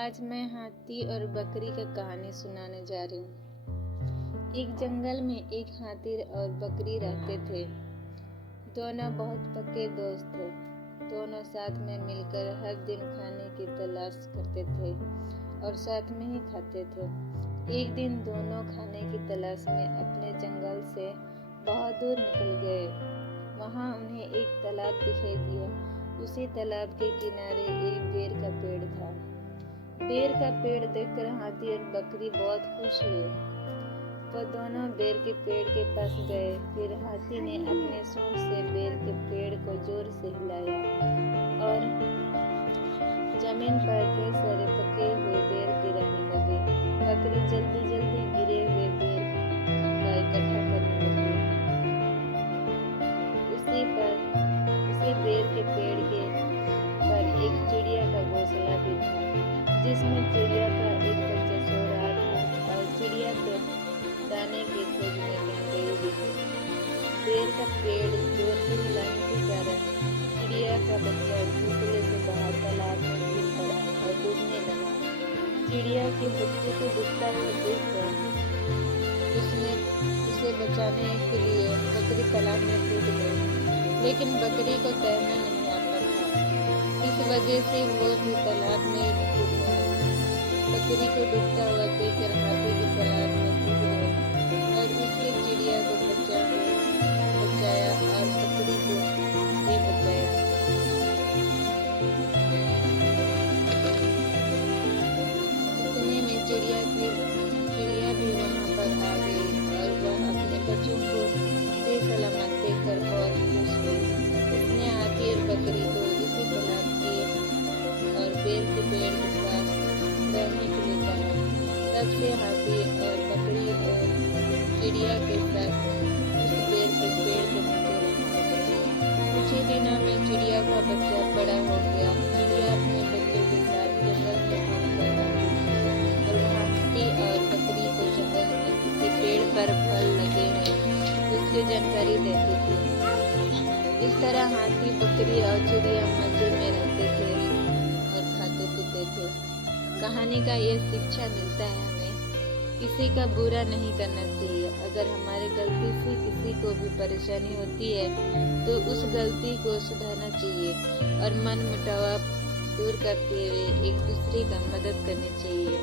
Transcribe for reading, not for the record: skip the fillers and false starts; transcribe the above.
आज मैं हाथी और बकरी का कहानी सुनाने जा रही हूँ। एक जंगल में एक हाथी और बकरी रहते थे। दोनों बहुत पक्के दोस्त थे। दोनों साथ में मिलकर हर दिन खाने की तलाश करते थे और साथ में ही खाते थे। एक दिन दोनों खाने की तलाश में अपने जंगल से बहुत दूर निकल गए। वहाँ उन्हें एक तालाब दिखाई दिया। उसी तालाब के किनारे एक बेर का पेड़ था। बेर का पेड़ देखकर हाथी और बकरी बहुत खुश हुए। वह दोनों बेर के पेड़ के पास गए। फिर हाथी ने अपने सूंड से बेर के पेड़ को जोर से हिलाया और जमीन पर ढेर सारे पके हुए बेर गिरने लगे। बकरी जल्दी जल्दी गिरे हुए बेर का इकट्ठा करने लगी। उसी बेर के पेड़ के पर एक चिड़िया का घोंसला भी था, जिसमें चिड़िया का एक बच्चा सो रहा था और चिड़िया तो दाने की खोज में गई भी थी। बेर का पेड़ जोर से हिलाने के कारण चिड़िया का बच्चा घोंसले से बाहर तालाब में गिर पड़ा और डूबने लगा। चिड़िया के बच्चे को डूबता हुआ देखकर उसे बचाने के लिए बकरी तालाब में कूद गई, लेकिन बकरी को तैरना नहीं आता था। इस वजह से वो भी तालाब में डूबने लगी। बकरी को डूबता हुआ देखकर हाथी भी तालाब में कूद गए और उसने चिड़िया को बचाया और बकरी को भी बचाया। इतने में चिड़िया भी वहाँ पर आ गई और वह अपने बच्चों को सही सलामत देखकर बहुत खुश हुई। उसने हाथी और बकरी को इसी तालाब के और बेर के पेड़ के पास रहने के लिए कहा। तब से हाथी और बकरी और चिड़िया के साथ उस बेर के पेड़ के नीचे रहने लगे। कुछ ही दिनों में चिड़िया का बच्चा बड़ा हो गया। चिड़िया अपने बच्चों के साथ जंगल में घूमकर रहती थी और हाथी और बकरी को जंगल में किसी पेड़ पर फल लगे हैं उसकी जानकारी देती थी। इस तरह हाथी, बकरी और चिड़िया मजे में रहते थे और खाते पीते थे। कहानी का ये शिक्षा मिलता है हमें किसी का बुरा नहीं करना चाहिए। अगर हमारी गलती से किसी को भी परेशानी होती है तो उस गलती को सुधारना चाहिए और मन मुटाव दूर करते हुए एक दूसरे का मदद करनी चाहिए।